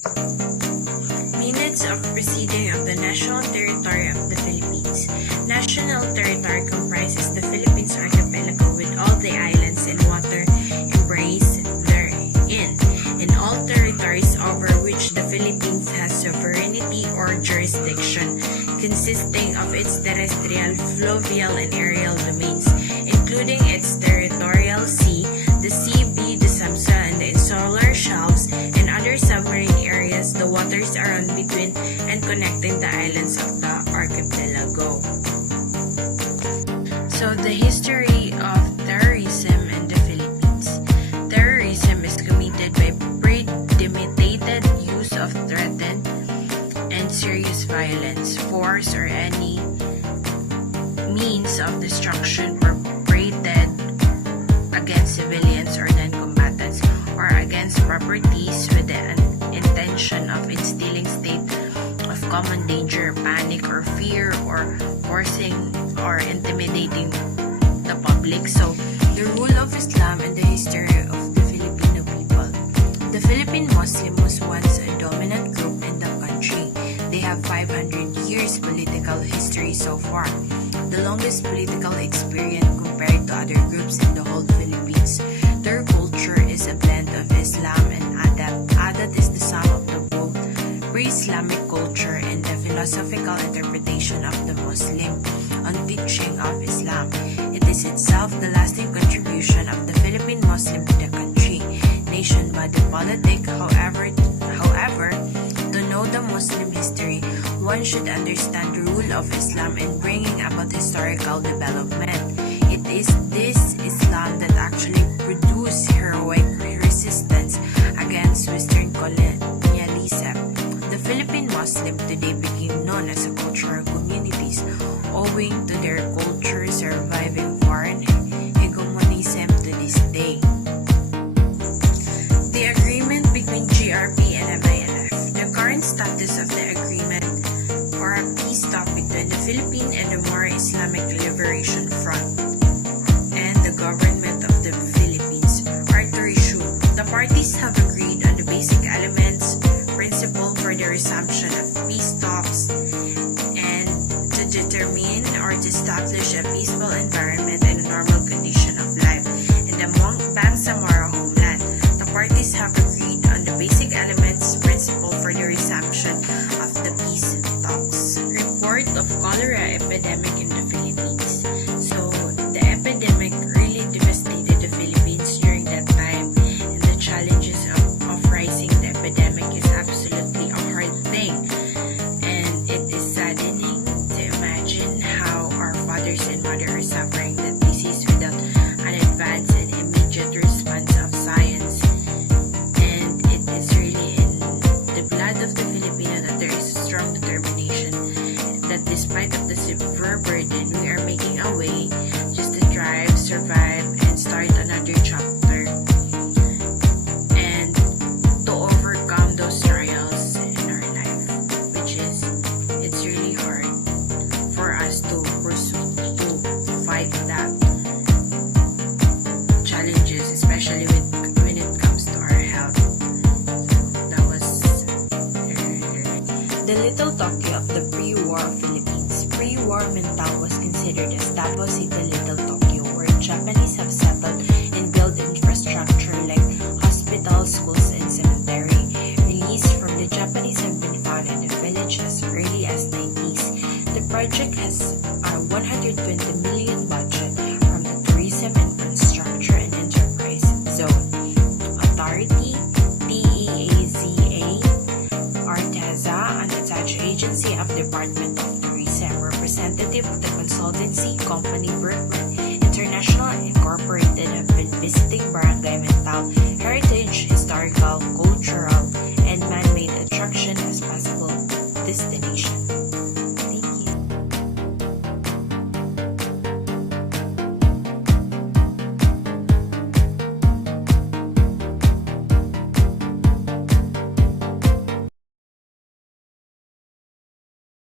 Minutes of proceeding of the national territory of the Philippines. National territory comprises the Philippines archipelago with all the islands and water embraced therein, and all territories over which the Philippines has sovereignty or jurisdiction, consisting of its terrestrial, fluvial, and aerial domains, including its territorial sea, the sea B, the subsoil, and the insular shelves, and other submarine areas. The waters around between and connecting the islands of the archipelago. So, the history of terrorism in the Philippines. Terrorism is committed by premeditated use of threatened and serious violence, force, or any means of destruction perpetrated against civilians or non-combatants or against properties with the intention of instilling state of common danger, panic, or fear, or forcing or intimidating the public. So, the rule of Islam and the history of the Filipino people. The Philippine Muslim was once a dominant group in the country. They have 500 years political history so far, the longest political experience compared to other groups in the whole Philippines. Their culture is a blend of Islam and Adat. Adat is the sum of the both pre-Islamic culture and the philosophical interpretation of the Muslim on teaching of Islam. It is itself the lasting contribution of the Philippine Muslim to the country, nation, body politic. However, to know the Muslim history, one should understand the rule of Islam in bringing about historical development. It is this Islam that actually produced heroic resistance against Western colonialism. The Philippine Muslim today became known as a cultural communities owing to their culture surviving foreign hegemonism to this day. The agreement between GRP and MILF. The current status of the agreement or a peace talk between the Philippine and the more Islamic Liberation Front and the government of the Philippines are to resume. The parties have agreed on the basic elements, principle for the resumption of peace talks, and to determine or to establish a peaceful environment and a normal condition of life in the Bangsamoro homeland. The parties have agreed on the basic elements, principle for the resumption of the peace talks. Report of cholera epidemic in the Philippines. So, the epidemic really devastated the Philippines during that time, and the challenges of rising the epidemic is absolutely a hard thing, and it is saddening to imagine how our fathers and mothers are suffering the disease without an advanced and immediate response of science. And it is really in the blood of the Filipino that there is a strong determination that despite of the severe burden, we are making a way just to thrive, survive, and start another chapter, and to overcome those trials in our life, which is, it's really hard for us to pursue, to fight that challenges, especially when it comes to our health. That was the Little Tokyo of the pre-war Philippines. Pre-war Mindanao was considered as Davao City Little Tokyo, where Japanese have settled and built infrastructure like hospitals, schools, and cemetery. Released from the Japanese have been found in the village as early as 90s. The project has 120